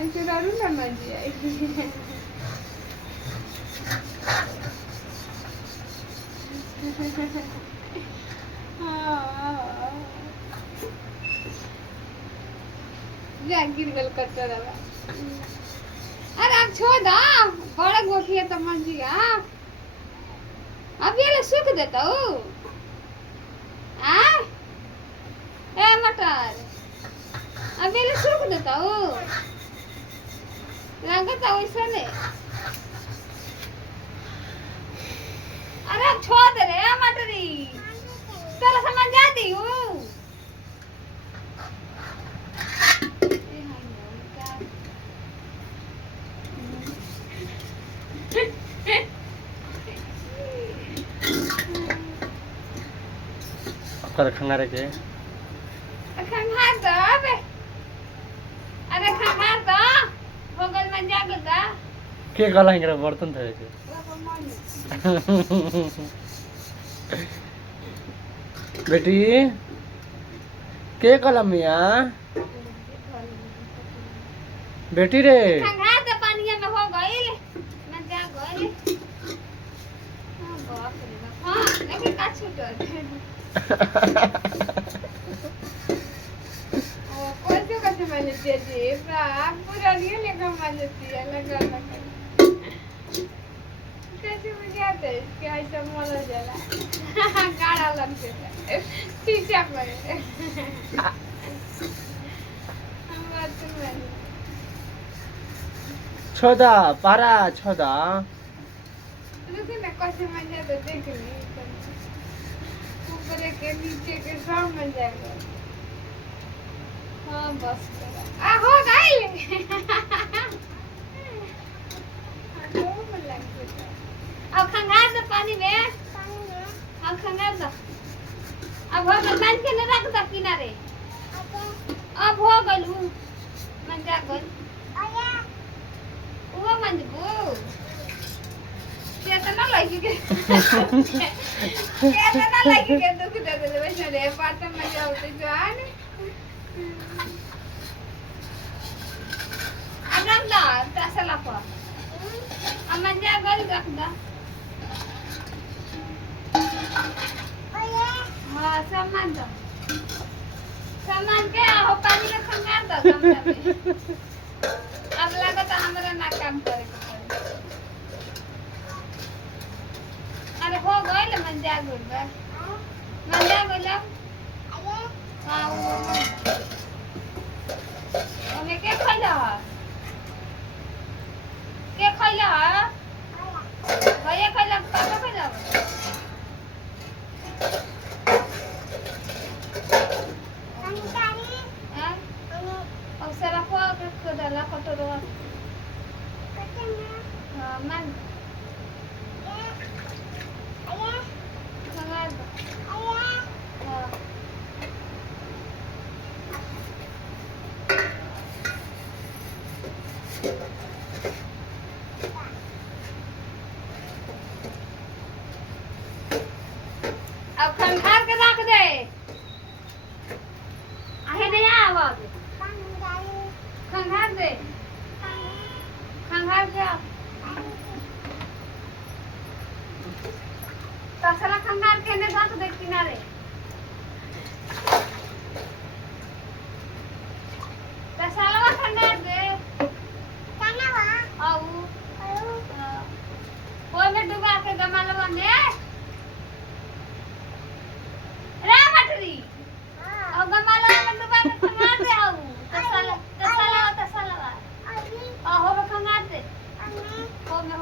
ऐसे डालूं ना मजी आएगी। गिर गल कटर अरे आप छोड़ दो बड़ा गोखी है तो मंजिया अब ये सूख देता हूँ ए मटर अब ये सूख देता हूँ लगता वैसा नहीं। अरे अब छोड़ दे रे मटरी चलो समझ जाती हूँ। कर खंगारे के खंगार तो अबे अरे खंगार तो बगल में जा गया के गला हिंगरा बर्तन थे के बेटी के गला मिया बेटी रे खंगार तो पानी में हो गई मैं जा गई। हां बाप रे बाप हां लेकिन का छूट कोई कैसे मानती है जी पूरा नहीं लेकर मानती है लगा कैसे मुझे आता है क्या ऐसा मन हो जाला गाड़ा लग जाता शीशा पर हम बात में छोदा पारा छोदा रुको ना कैसे मन जाता देख ली ऊपर के नीचे के सब मिल जाएगा। हाँ बस आ हो गई अब खंगार दो पानी में अब खंगार दो अब हो गई बांध के न रख दो किनारे अब हो गई मन जा गई वो मंजबू केतना लगी के केतना लगी के दुख दे दे वैसे रे पात में जाओ जान अगम दा तसला पर अमन जा गल रख दा हां सामान दो सामान के हो पानी में खंगार दो कमरा में अब लगता हमरा ना काम करे अरे हो गई मन जा गुरबा मन जा बोला हां ओमे के खइला भैया खइला पापा खइला हां और सारा को डाला कटोरो हां मन अब खंगार के रख दे आहे नहीं आवाज खंगार दे खंगार के तसला खंगार के ने रख दे किनारे तसला खंगार दे आऊ वो में डुबा के गमलवा में रे मटरी और गमलवा में डुबा के खंगार दे आऊ तसला हो में खंगार दे हो में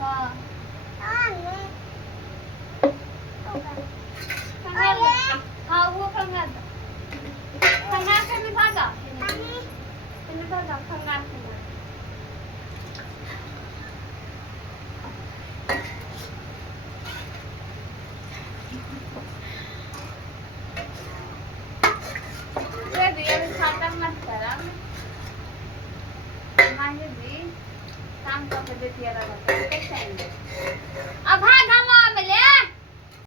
हां हाँ वो खंगार के मिठा दा खंगार के काम करके देती है अब